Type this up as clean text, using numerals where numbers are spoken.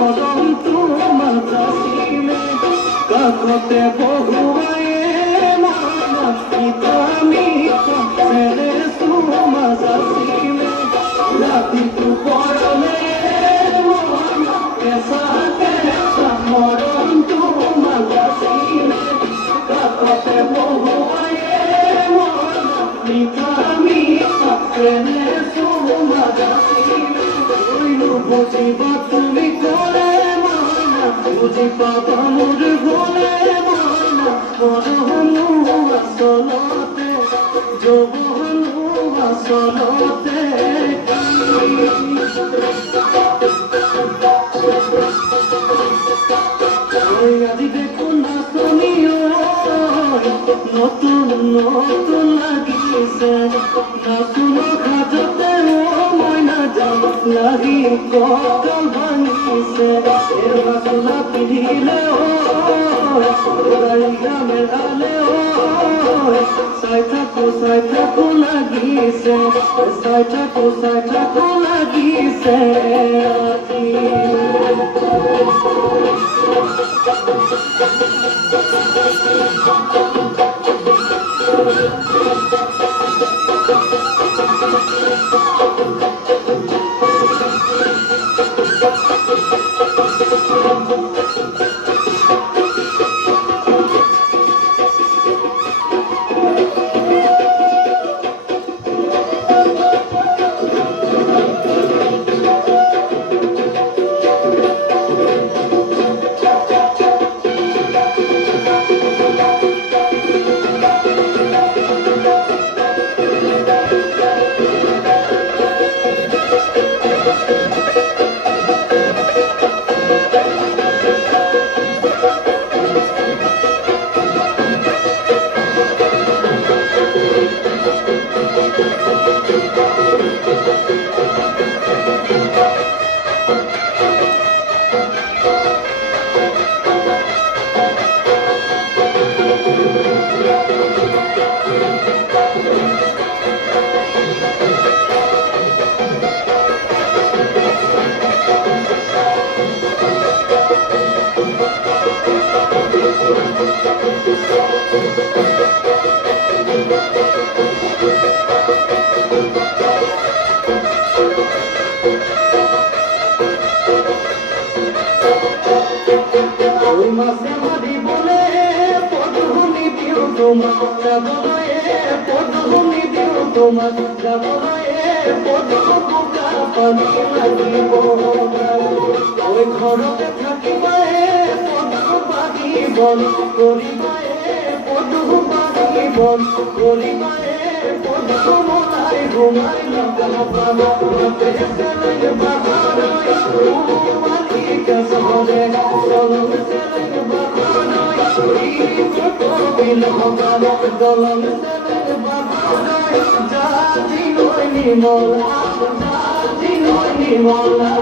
মরণ তোমার কাশিমে কাকতে বহুয়ে মানা আমি ছেড়ে তোমার কাশিমে রাতি তু পড়লে মরণ কেসা কেসা মরণ তোমার কাশিমে কাকতে বহুয়ে মানা আমি ছেড়ে তোমার কাশিমে বুঝিবা তুমি করে মানা বুঝিবা মোর ভোলে মানা মরহনু আসলতে যৌবনু আসলতে আজি দেখুন না শুনিও নতুন নতুন লাগিছে না শুনো খাজতে ও ময়না জান লাগি কতল ভাঙিছে এর বাসনা পিড়িলে ও রাইয়া মেলালে ও সাই থাকো লাগিছে সাই থাকো লাগিছে তোমার যাবয়ে পদুকা পানি লাগিব ওই ঘরতে থাকিবায়ে পদু পানি বন করিবায়ে পদু পানি বন করিবায়ে পদু মলাই ঘুমাই লগন পাব পেছালেন বাহারই মালিকা সহরে চলন সেলেন বাহারই কবিল হবাব দলন সেলেন বাহারই জাতি নয় নিমলা